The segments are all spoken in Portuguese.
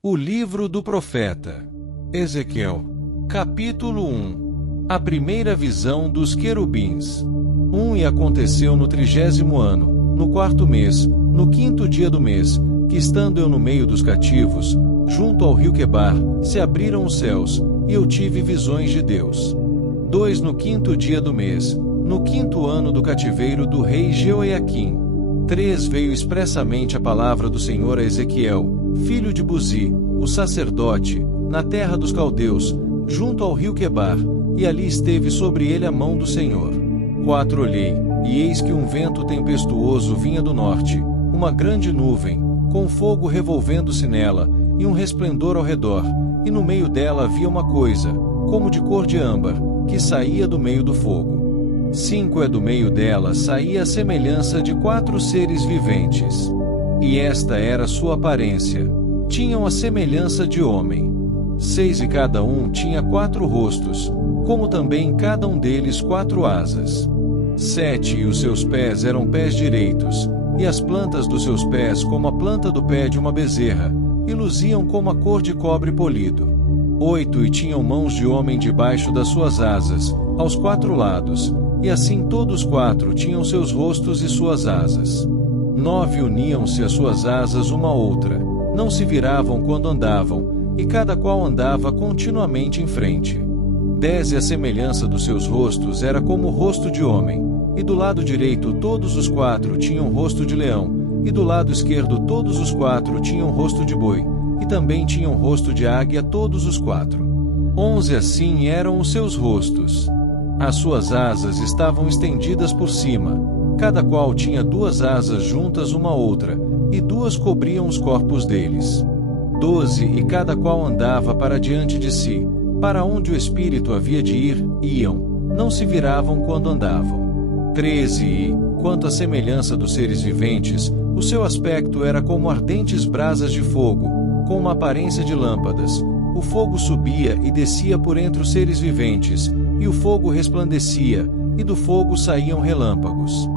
O livro do profeta Ezequiel, capítulo 1. A primeira visão dos querubins. E aconteceu no 30º ano, no 4º mês, no 5º dia do mês, que estando eu no meio dos cativos, junto ao rio Quebar, se abriram os céus, e eu tive visões de Deus. 2 No 5º dia do mês, no 5º ano do cativeiro do rei Jeoiaquim. 3 Veio expressamente a palavra do Senhor a Ezequiel, filho de Buzi, o sacerdote, na terra dos caldeus, junto ao rio Quebar, e ali esteve sobre ele a mão do Senhor. 4 Olhei, e eis que um vento tempestuoso vinha do norte, uma grande nuvem, com fogo revolvendo-se nela, e um resplendor ao redor, e no meio dela havia uma coisa, como de cor de âmbar, que saía do meio do fogo. 5 Do meio dela saía a semelhança de 4 seres viventes. E esta era sua aparência. Tinham a semelhança de homem. 6 E cada um tinha 4 rostos, como também cada um deles 4 asas. 7 E os seus pés eram pés direitos, e as plantas dos seus pés como a planta do pé de uma bezerra, e luziam como a cor de cobre polido. 8 E tinham mãos de homem debaixo das suas asas, aos 4 lados, e assim todos 4 tinham seus rostos e suas asas. 9 Uniam-se as suas asas uma à outra, não se viravam quando andavam, e cada qual andava continuamente em frente. 10 E a semelhança dos seus rostos era como o rosto de homem, e do lado direito todos os 4 tinham rosto de leão, e do lado esquerdo todos os 4 tinham rosto de boi, e também tinham rosto de águia todos os 4. 11 Assim eram os seus rostos. As suas asas estavam estendidas por cima, cada qual tinha 2 asas juntas uma à outra, e 2 cobriam os corpos deles. 12 E cada qual andava para diante de si, para onde o espírito havia de ir, iam, não se viravam quando andavam. 13 E, quanto à semelhança dos seres viventes, o seu aspecto era como ardentes brasas de fogo, com uma aparência de lâmpadas. O fogo subia e descia por entre os seres viventes, e o fogo resplandecia, e do fogo saíam relâmpagos.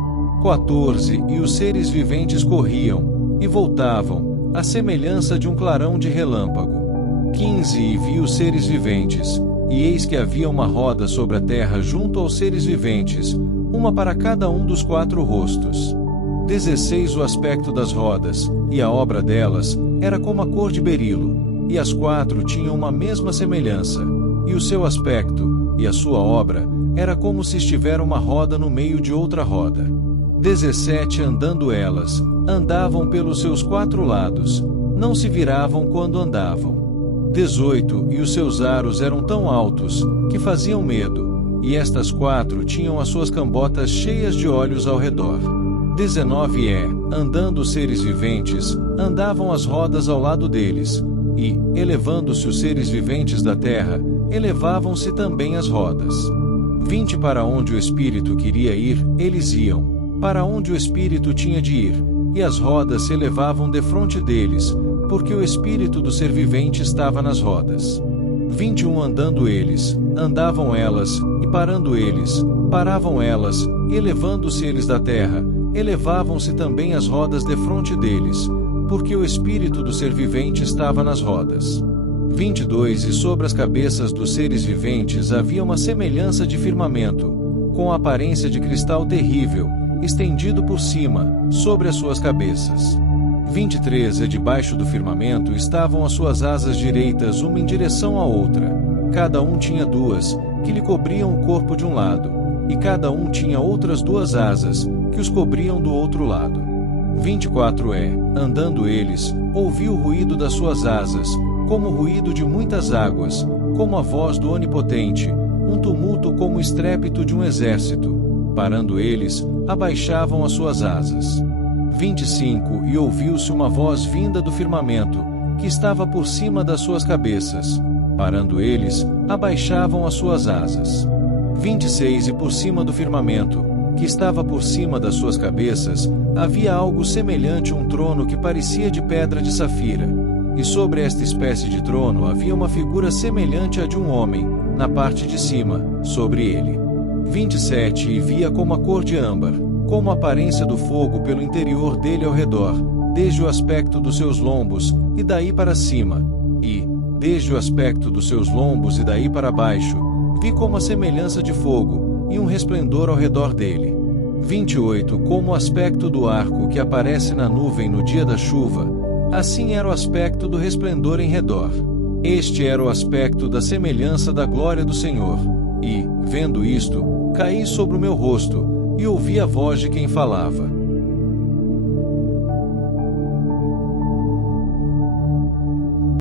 14 E os seres viventes corriam, e voltavam, à semelhança de um clarão de relâmpago. 15 E vi os seres viventes, e eis que havia uma roda sobre a terra junto aos seres viventes, uma para cada um dos 4 rostos. 16 O aspecto das rodas, e a obra delas, era como a cor de berilo, e as 4 tinham uma mesma semelhança, e o seu aspecto, e a sua obra, era como se estivera uma roda no meio de outra roda. 17 Andando elas, andavam pelos seus 4 lados, não se viravam quando andavam. 18 E os seus aros eram tão altos, que faziam medo, e estas 4 tinham as suas cambotas cheias de olhos ao redor. 19 Andando os seres viventes, andavam as rodas ao lado deles, e, elevando-se os seres viventes da terra, elevavam-se também as rodas. 20 Para onde o espírito queria ir, eles iam, para onde o espírito tinha de ir, e as rodas se elevavam defronte deles, porque o espírito do ser vivente estava nas rodas. 21 Andando eles, andavam elas, e parando eles, paravam elas, e elevando-se eles da terra, elevavam-se também as rodas defronte deles, porque o espírito do ser vivente estava nas rodas. 22 E sobre as cabeças dos seres viventes havia uma semelhança de firmamento, com a aparência de cristal terrível, estendido por cima, sobre as suas cabeças. 23 E debaixo do firmamento estavam as suas asas direitas uma em direção à outra. Cada um tinha 2, que lhe cobriam o corpo de um lado, e cada um tinha outras 2 asas, que os cobriam do outro lado. 24 Andando eles, ouvi o ruído das suas asas, como o ruído de muitas águas, como a voz do Onipotente, um tumulto como o estrépito de um exército. Parando eles, abaixavam as suas asas. 25 E ouviu-se uma voz vinda do firmamento, que estava por cima das suas cabeças. Parando eles, abaixavam as suas asas. 26 E por cima do firmamento, que estava por cima das suas cabeças, havia algo semelhante a um trono que parecia de pedra de safira. E sobre esta espécie de trono havia uma figura semelhante à de um homem, na parte de cima, sobre ele. 27 E via como a cor de âmbar, como a aparência do fogo pelo interior dele ao redor, desde o aspecto dos seus lombos, e e daí para cima, e, desde o aspecto dos seus lombos e daí para baixo, vi como a semelhança de fogo, e um resplendor ao redor dele. 28 Como o aspecto do arco que aparece na nuvem no dia da chuva, assim era o aspecto do resplendor em redor. Este era o aspecto da semelhança da glória do Senhor. E, vendo isto, caí sobre o meu rosto, e ouvi a voz de quem falava.